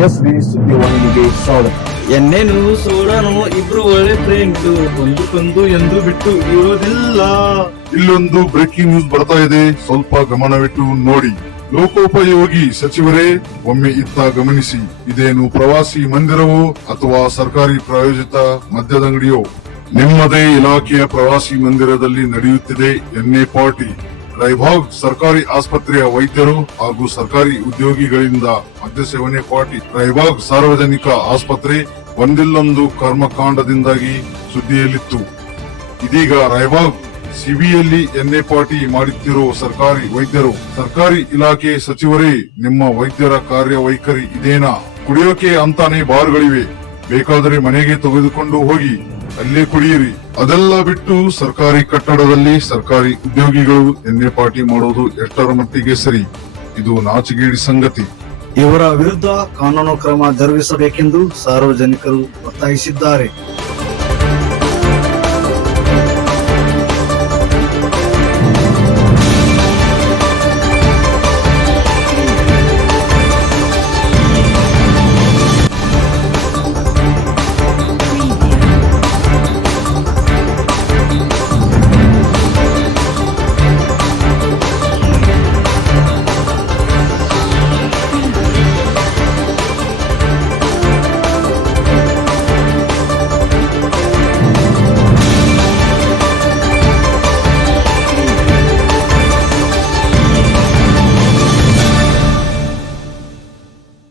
S V ಸುದ್ದಿವಾಹಿನಿಗೆ ಸ್ವಾಗತ ಎನ್ನೇನು ಸೋಡಾನು ಇಬ್ರು ಒಳ್ಳೆ ಫ್ರೆಂಡ್ಸ್ ಒಂದಕ್ಕೊಂದು ಎಂದು ಬಿಟ್ಟು ಇರೋದಿಲ್ಲ. ಇಲ್ಲೊಂದು ಬ್ರೇಕಿಂಗ್ ನ್ಯೂಸ್ ಬರ್ತಾ ಇದೆ. ಸ್ವಲ್ಪ ಗಮನವಿಟ್ಟು ನೋಡಿ. ಲೋಕೋಪಯೋಗಿ ಸಚಿವರೇ ಒಮ್ಮೆ ಇತ್ತ ಗಮನಿಸಿ. ಇದೇನು ಪ್ರವಾಸಿ ಮಂದಿರವೋ ಅಥವಾ ಸರ್ಕಾರಿ ಪ್ರಾಯೋಜಿತ ಮದ್ಯದಂಗಡಿಯೋ? ನಿಮ್ಮದೇ ಇಲಾಖೆಯ ಪ್ರವಾಸಿ ಮಂದಿರದಲ್ಲಿ ನಡೆಯುತ್ತಿದೆ ಎನ್ಎ ಪಾರ್ಟಿ. ರೈಭಾಗ್ ಸರ್ಕಾರಿ ಆಸ್ಪತ್ರೆಯ ವೈದ್ಯರು ಹಾಗೂ ಸರ್ಕಾರಿ ಉದ್ಯೋಗಿಗಳಿಂದ ಮದ್ಯ ಸೇವನೆ ಪಾರ್ಟಿ ರೈಭಾಗ್ ಸಾರ್ವಜನಿಕ ಆಸ್ಪತ್ರೆ ಒಂದಿಲ್ಲೊಂದು ಕರ್ಮಕಾಂಡದಿಂದಾಗಿ ಸುದ್ದಿಯಲ್ಲಿತ್ತು. ಇದೀಗ ರೈಭಾಗ್ ಸಿಬಿಯಲ್ಲಿ ಎನ್ಎ ಪಾರ್ಟಿ ಮಾಡುತ್ತಿರೋ ಸರ್ಕಾರಿ ವೈದ್ಯರು, ಸರ್ಕಾರಿ ಇಲಾಖೆ ಸಚಿವರೇ ನಿಮ್ಮ ವೈದ್ಯರ ಕಾರ್ಯವೈಖರಿ ಇದೇನಾ? ಕುಡಿಯೋಕೆ ಅಂತಾನೆ ಬಾರ್ಗಳಿವೆ. ಬೇಕಾದರೆ ಮನೆಗೆ ತೆಗೆದುಕೊಂಡು ಹೋಗಿ. ಅಲ್ಲೇ ಕುಡಿಯಿರಿ. ಅದೆಲ್ಲ ಬಿಟ್ಟು ಸರ್ಕಾರಿ ಕಟ್ಟಡದಲ್ಲಿ ಸರ್ಕಾರಿ ಉದ್ಯೋಗಿಗಳು ಎನ್ಎ ಪಾರ್ಟಿ ಮಾಡೋದು ಎಷ್ಟರ ಮಟ್ಟಿಗೆ ಸರಿ? ಇದು ನಾಚಿಗೇಡಿ ಸಂಗತಿ. ಇವರ ವಿರುದ್ಧ ಕಾನೂನು ಕ್ರಮ ಜರುಗಿಸಬೇಕೆಂದು ಸಾರ್ವಜನಿಕರು ಒತ್ತಾಯಿಸಿದ್ದಾರೆ.